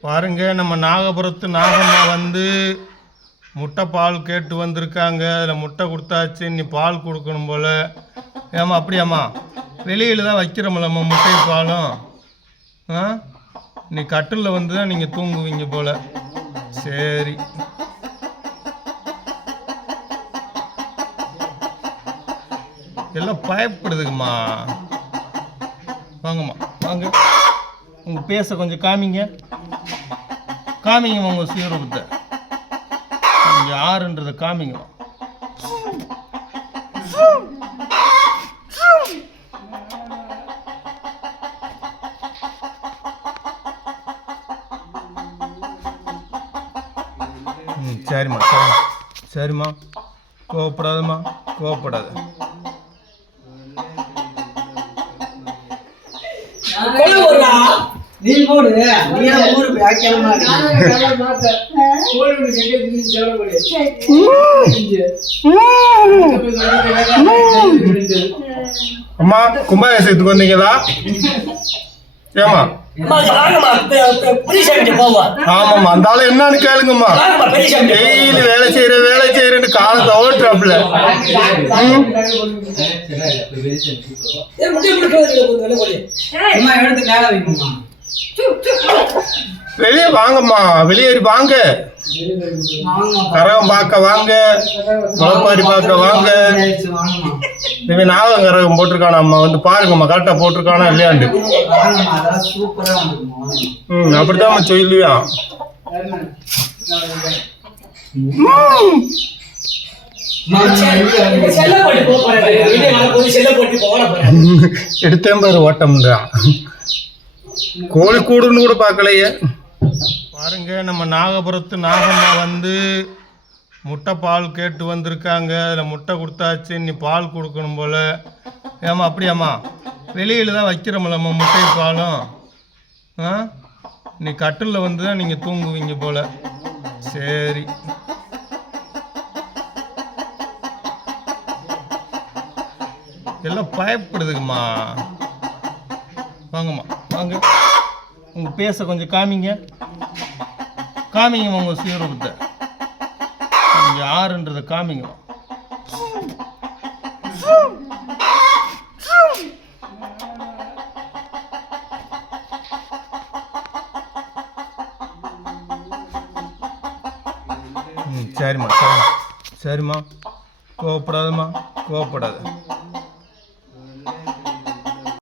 பாருங்க நம்ம நாகபுரத்து நாகம்மா வந்து முட்டை பால் கேட்டு வந்திருக்காங்க. அதில் முட்டை கொடுத்தாச்சு நீ பால் கொடுக்கணும் போல். ஏம்மா அப்படியாம்மா? வெளியில் தான் வைக்கிறோம்லம்மா முட்டை பாலும். ஆ? நீ கட்டிலில் வந்து தான் நீங்கள் தூங்குவீங்க போல். சரி. எல்லாம் பயப்படுதுங்கம்மா. வாங்கம்மா வாங்க. உங்கள் பேச கொஞ்சம் காமிங்க. காமிங்க உங்கள் சுயரூபத்தை கொஞ்சம் யாருன்றதை காமிங்க. ம் சரிம்மா சரிம்மா. சரிம்மா. கோவப்படாதம்மா கோவப்படாத. கொலை நீ போடு. நீ ஊரு வியாக்கியானமா இருக்கு. அம்மா கும்பாபிஷேகத்துக்கு வந்தீங்களா போவோம். ஆமாம்மா அந்த ஆளு என்னன்னு கேளுங்கம்மா. டெய்லி வேலை செய்யற வேலை செய்யறேன்னு காலத்தை ஓட்டுறாப்புல எடுத்து மேல வைக்கணுமா வெளியே வாங்கம்மா வெளியேறி வாங்க. கரகம் பார்க்க வாங்க. முளப்பாரி பார்க்க வாங்க. இவன் நாகம் கரகம் போட்டிருக்கானா அம்மா? வந்து பாருங்கம்மா கரெக்டாக போட்டிருக்கானா இல்லையாண்டு. ம் அப்படிதான் சொல்லுவியான் இப்ப செல்ல போட்டு போக போறேன். வெளியே வரும்போது செல்ல போட்டு போக போறேன். எடுத்தேன் பாரு ஓட்டம்ன்றான் கோழிக்கூடுன்னு கூட பார்க்கலையே. பாருங்க நம்ம நாகபுரத்து நாகம்மா வந்து முட்டை பால் கேட்டு வந்திருக்காங்க. அதில் முட்டை கொடுத்தாச்சு நீ பால் கொடுக்கணும் போல். ஏம்மா அப்படியாம்மா? வெளியில் தான் வைக்கிறோம்லம்மா முட்டை பாலும். ஆ? நீ கட்டிலில் வந்து தான் நீங்கள் தூங்குவீங்க போல். சரி. எல்லாம் பயப்படுதுங்கம்மா. வாங்கம்மா. வாங்க. உங்கள் பேச கொஞ்சம் காமிங்க. காமிங்க உங்கள் சுயரூபத்தை நீங்கள் யாருன்றதை காமிங்க. ம் சரிம்மா சரிம்மா. சரிம்மா. கோவப்படாதம்மா. கோவப்படாத.